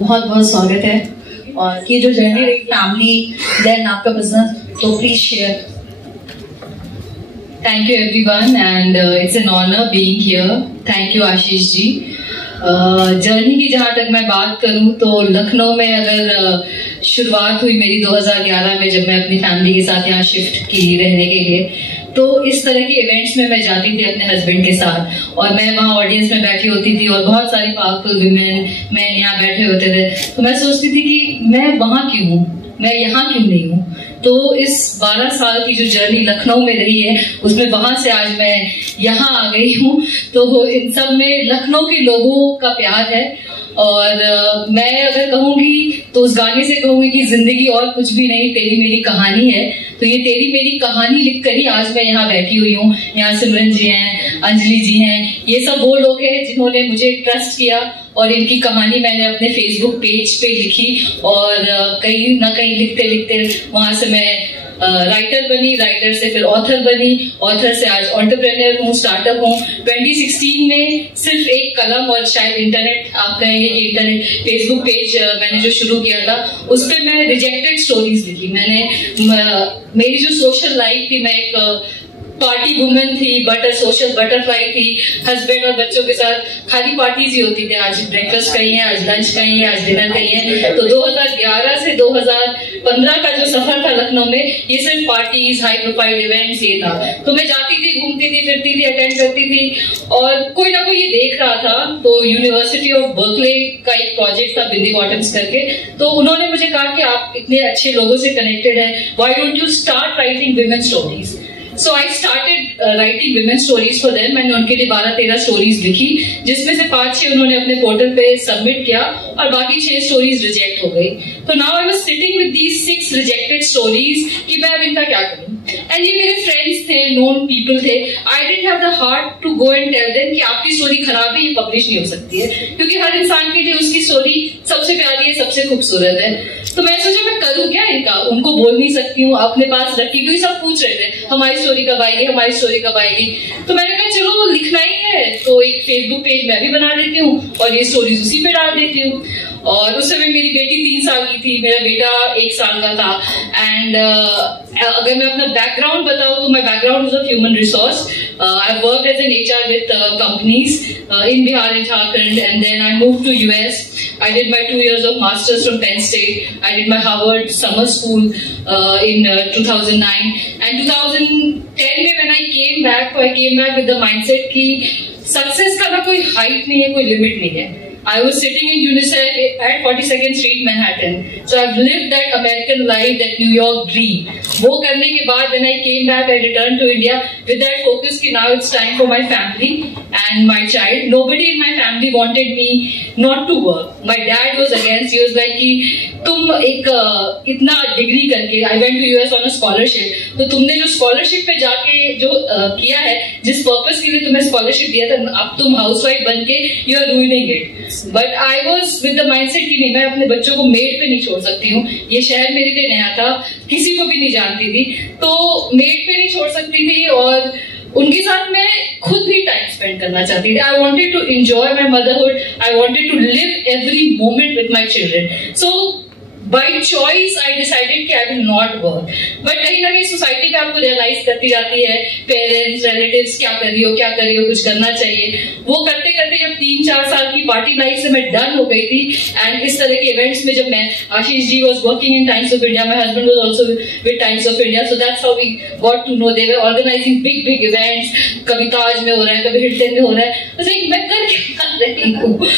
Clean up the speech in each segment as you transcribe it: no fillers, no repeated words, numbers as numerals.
बहुत बहुत स्वागत है और ये जो जर्नी रही फैमिली देन आपका बिजनेस, तो please share. Thank you everyone and it's an honour being here. Thank you Ashish ji. Journey की जहां तक मैं बात करूं तो लखनऊ में अगर शुरुआत हुई मेरी 2011 में, जब मैं अपनी फैमिली के साथ यहाँ शिफ्ट की रहने के लिए, तो इस तरह की इवेंट्स में मैं जाती थी अपने हस्बैंड के साथ और मैं वहाँ ऑडियंस में बैठी होती थी और बहुत सारी पावरफुल विमेन मैन यहाँ बैठे होते थे। तो मैं सोचती थी कि मैं वहाँ क्यों हूँ, मैं यहाँ क्यों नहीं हूँ। तो इस 12 साल की जो जर्नी लखनऊ में रही है उसमें वहां से आज मैं यहाँ आ गई हूँ। तो इन सब में लखनऊ के लोगों का प्यार है और मैं अगर कहूंगी तो उस गाने से कहूंगी कि जिंदगी और कुछ भी नहीं, तेरी मेरी कहानी है। तो ये तेरी मेरी कहानी लिखकर ही आज मैं यहाँ बैठी हुई हूँ। यहाँ सिमरन जी हैं, अंजलि जी हैं, ये सब वो लोग हैं जिन्होंने मुझे ट्रस्ट किया और इनकी कहानी मैंने अपने फेसबुक पेज पे लिखी और कहीं ना कहीं लिखते लिखते वहां से मैं राइटर बनी, राइटर से फिर ऑथर बनी, ऑथर से आज एंटरप्रेन्योर हूँ, स्टार्टअप हूँ। 2016 में सिर्फ एक कलम और शायद इंटरनेट, आप कहेंगे कि इंटरनेट, फेसबुक पेज मैंने जो शुरू किया था उस पर मैं रिजेक्टेड स्टोरीज लिखी। मैंने मेरी जो सोशल लाइफ थी, मैं एक पार्टी वुमेन थी, सोशल बटरफ्लाई थी, हस्बैंड और बच्चों के साथ खाली पार्टीज ही होती थी। आज ब्रेकफास्ट कहीं है, आज लंच कहीं है, आज डिनर कहीं है। तो 2011 से 2015 का जो सफर था लखनऊ में, ये सिर्फ पार्टीज, हाई प्रोफाइल इवेंट्स ये था। तो मैं जाती थी, घूमती थी, फिरती थी, अटेंड करती थी और कोई ना कोई ये देख रहा था। तो यूनिवर्सिटी ऑफ बर्कले का एक प्रोजेक्ट था बिंदी बॉटम्स करके, तो उन्होंने मुझे कहा कि आप इतने अच्छे लोगों से कनेक्टेड है, why don't you start writing women stories. So I started writing women stories for them। मैंने उनके लिए 12-13 स्टोरीज लिखी, जिसमें से 5-6 उन्होंने अपने पोर्टल पे सबमिट किया और बाकी 6 स्टोरीज रिजेक्ट हो गई। तो now I was sitting with these 6 rejected stories कि मैं अब इनका क्या करूं। एंड ये मेरे फ्रेंड्स थे, नोन पीपल थे। I didn't have the heart to go and tell them कि आपकी स्टोरी खराब है, ये पब्लिश नहीं हो सकती है, क्योंकि हर इंसान के लिए उसकी स्टोरी सबसे प्यारी है, सबसे खूबसूरत है। तो मैं सोचा मैं करूं क्या इनका, उनको बोल नहीं सकती हूँ, अपने पास रखी, क्योंकि सब पूछ रहे थे हमारी स्टोरी कब आएगी, हमारी स्टोरी कब आएगी। तो मैंने कहा चलो वो लिखना ही है तो एक फेसबुक पेज मैं भी बना देती हूँ और ये स्टोरीज उसी पे डाल देती हूँ। और उस समय मेरी बेटी 3 साल की थी, मेरा बेटा 1 साल का था। एंड अगर मैं अपना बैकग्राउंड बताऊं तो my background is of human resource. I work as an HR with companies in Bihar and Jharkhand, and then I moved to US. I did my 2 years of masters from Penn State. I did my Harvard summer school in 2009, and 2010 में when I came back with the mindset कि success का ना कोई height नहीं है, कोई limit नहीं है। I was sitting in UNICEF at 42nd Street, Manhattan. So I've lived that American life, that New York dream. वो करने के बाद when I came back, I returned to India with that focus कि now it's time for my family and my child. Nobody in my family wanted me not to work. My dad was against. He was like कि तुम एक इतना degree करके, I went to US on a scholarship. तो तुमने जो scholarship पे जाके जो किया है, जिस पर्पस के लिए तुम्हें स्कॉलरशिप दिया था, अब तुम हाउसवाइफ बन के you are ruining it. But I was with the mindset कि नहीं, मैं अपने बच्चों को मेड पे नहीं छोड़ सकती हूँ। ये शहर मेरे लिए नया था, किसी को भी नहीं जानती थी, तो मेड पे नहीं छोड़ सकती थी और उनके साथ मैं खुद भी टाइम स्पेंड करना चाहती थी। I wanted to enjoy my motherhood, I wanted to live every moment with my children. So by choice I decided कि I will not work. But कहीं ना कहीं सोसाइटी पे आपको रियलाइज करती जाती है, पेरेंट्स, रिलेटिव्स, क्या कर रही हो, कुछ करना चाहिए। वो करते करते जब 3-4 साल की पार्टी लाइफ से मैं डन हो गई थी, एंड इस तरह के इवेंट्स में जब मैं, Ashish ji was working in Times of India, my husband was also with Times of India, so that's how we got to know. They were organising big events, कभी ताज में हो रहा है, कभी हिल्टन में हो रहा है। मैं कर क्या रही हूँ।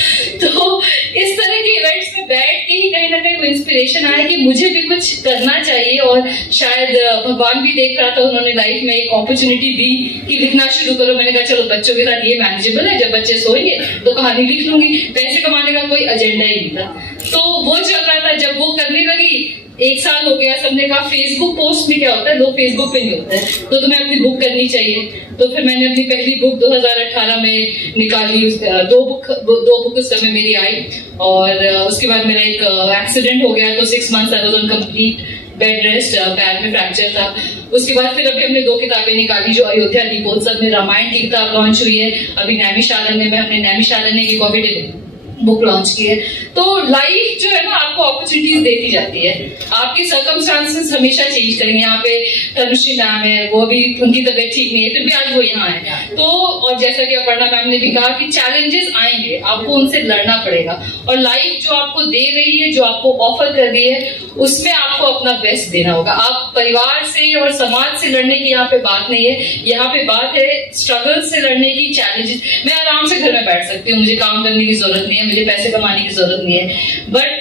तो इस तरह के इवेंट्स में बैठ के ही कहीं ना कहीं वो इंस्पिरेशन आया कि मुझे भी कुछ करना चाहिए। और शायद भगवान भी देख रहा था, उन्होंने लाइफ में एक अपॉर्चुनिटी दी कि लिखना शुरू करो। मैंने कहा चलो बच्चों के साथ ये मैनेजेबल है, जब बच्चे सोएंगे तो कहानी लिख लूंगी। पैसे कमाने का कोई एजेंडा ही नहीं था, तो वो चल रहा था। जब वो करने लगी, 1 साल हो गया, सबने कहा फेसबुक पोस्ट में क्या होता है, लोग फेसबुक पे नहीं होते हैं, तो तुम्हें अपनी बुक करनी चाहिए। तो फिर मैंने अपनी पहली बुक 2018 में निकाली। 2 बुक उस समय मेरी आई और उसके बाद मेरा एक एक्सीडेंट हो गया, तो 6 months I was on complete bed rest, पैर में फ्रैक्चर था। उसके बाद फिर अभी हमने 2 किताबें निकाली, जो अयोध्या दीपोत्सव में रामायण की किताब लॉन्च हुई है, अभी नैमिषारण्य में हमने नैमिषारण्य की कॉफी टेबल बुक लॉन्च की है। तो लाइफ जो है ना आपको अपॉर्चुनिटीज देती जाती है, आपके सर्कमस्टांसेस हमेशा चेंज करेंगे। यहाँ पे तनुश्री मैम है, वो भी उनकी तबीयत ठीक नहीं है, फिर भी आज वो यहाँ है। तो और जैसा कि अपर्णा मैम ने भी कहा कि चैलेंजेस आएंगे, आपको उनसे लड़ना पड़ेगा, और लाइफ जो आपको दे रही है, जो आपको ऑफर कर रही है, उसमें आपको अपना बेस्ट देना होगा। आप परिवार से और समाज से लड़ने की यहाँ पे बात नहीं है, यहाँ पे बात है स्ट्रगल से लड़ने की, चैलेंजेस। मैं आराम से घर में बैठ सकती हूँ, मुझे काम करने की जरूरत नहीं है, मुझे पैसे कमाने की जरूरत नहीं है, बट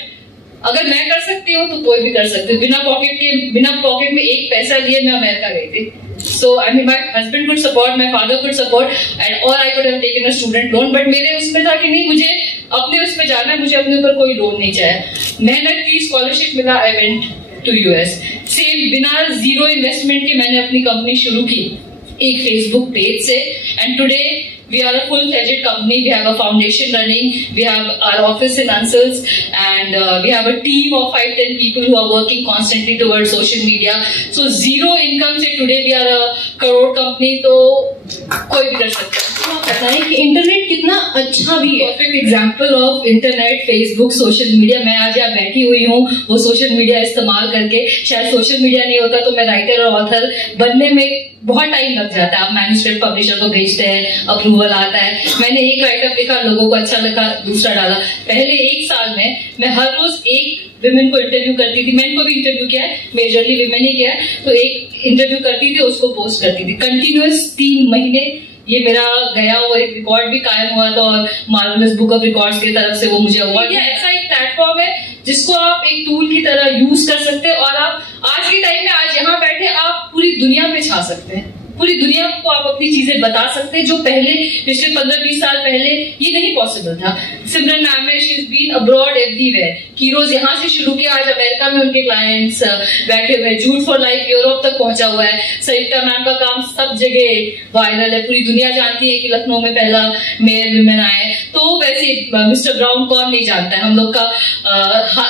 अगर मैं कर सकती हूँ तो कोई भी कर सकती है। बिना पॉकेट में एक पैसा लिए मैं अमेरिका गई थी। So I mean, my husband could support, my father could support, and or I could have taken a student loan. But मेरे उसमें था कि नहीं, मुझे अपने उसमें जाना है, मुझे अपने ऊपर कोई लोन नहीं चाहिए। मेहनत की, स्कॉलरशिप मिला, I went to US। Same बिना जीरो इन्वेस्टमेंट के मैंने अपनी कंपनी शुरू की एक फेसबुक पेज से, and today we are a full-fledged company. We have a foundation running. We have our office in Ansels, and we have a team of 5-10 people who are working constantly towards social media. So zero income से today we are a crore company. तो कोई भी कर सकता है। बताएं कि internet कितना अच्छा भी है। Perfect example of internet, Facebook, social media. मैं आज यहाँ बैठी हुई हूँ वो सोशल मीडिया इस्तेमाल करके। शायद सोशल मीडिया नहीं होता तो मैं राइटर और ऑथर बनने में बहुत टाइम लग जाता है। आप मैन्युस्क्रिप्ट पब्लिशर को भेजते हैं, अप्रूवल आता है। मैंने एक राइटअप लिखा, लोगों को अच्छा लगा, दूसरा डाला। पहले 1 साल में मैं हर रोज एक विमेन को इंटरव्यू करती थी। मैन को भी इंटरव्यू किया है, मेजरली विमेन ही किया है। तो एक इंटरव्यू करती थी, उसको पोस्ट करती थी कंटिन्यूअस 3 महीने। ये मेरा गया और एक रिकॉर्ड भी कायम हुआ था, और मार्वलस बुक ऑफ रिकॉर्ड्स की तरफ से वो मुझे अवार्ड। ऐसा एक प्लेटफॉर्म है जिसको आप एक टूल की तरह यूज कर सकते हैं, और आप आज के टाइम में, आज यहाँ बैठे, आप पूरी दुनिया में छा सकते हैं। पूरी दुनिया को आप अपनी चीजें बता सकते हैं, जो पहले पिछले 15-20 साल पहले ये नहीं पॉसिबल था। सिमरन मैम है, she is been abroad everywhere. कीरोज यहाँ से शुरू किया, आज अमेरिका में उनके क्लाइंट्स बैठे हुए हैं। जूट फॉर लाइफ यूरोप तक पहुंचा हुआ है। सरिता मैम का काम सब जगह वायरल है, पूरी दुनिया जानती है कि लखनऊ में पहला मेयर विमेन आए। तो वैसे मिस्टर ब्राउन कौन नहीं जानता है, हम लोग का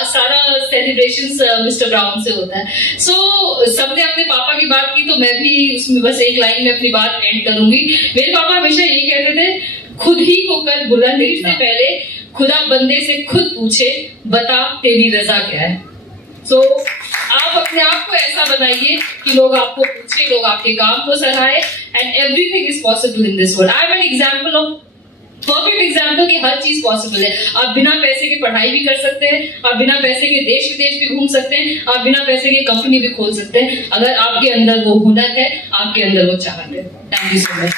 सारा सेलिब्रेशन मिस्टर ब्राउन से होता है। सो सबने अपने पापा की बात की, तो मैं भी उसमें बस एक लाइन में अपनी बात एंड करूंगी। मेरे पापा हमेशा यही कहते थे, खुद ही होकर बुलंद से पहले खुदा बंदे से खुद पूछे, बता तेरी रजा क्या है। सो आप अपने आप को ऐसा बनाइए कि लोग आपको पूछे, लोग आपके काम को सराहे, and everything is possible in this world. I am an example of perfect example कि हर चीज पॉसिबल है। आप बिना पैसे के पढ़ाई भी कर सकते हैं, आप बिना पैसे के देश विदेश भी घूम सकते हैं, आप बिना पैसे के कंपनी भी खोल सकते हैं, अगर आपके अंदर वो हुनर है, आपके अंदर वो चाहत है। Thank you so much.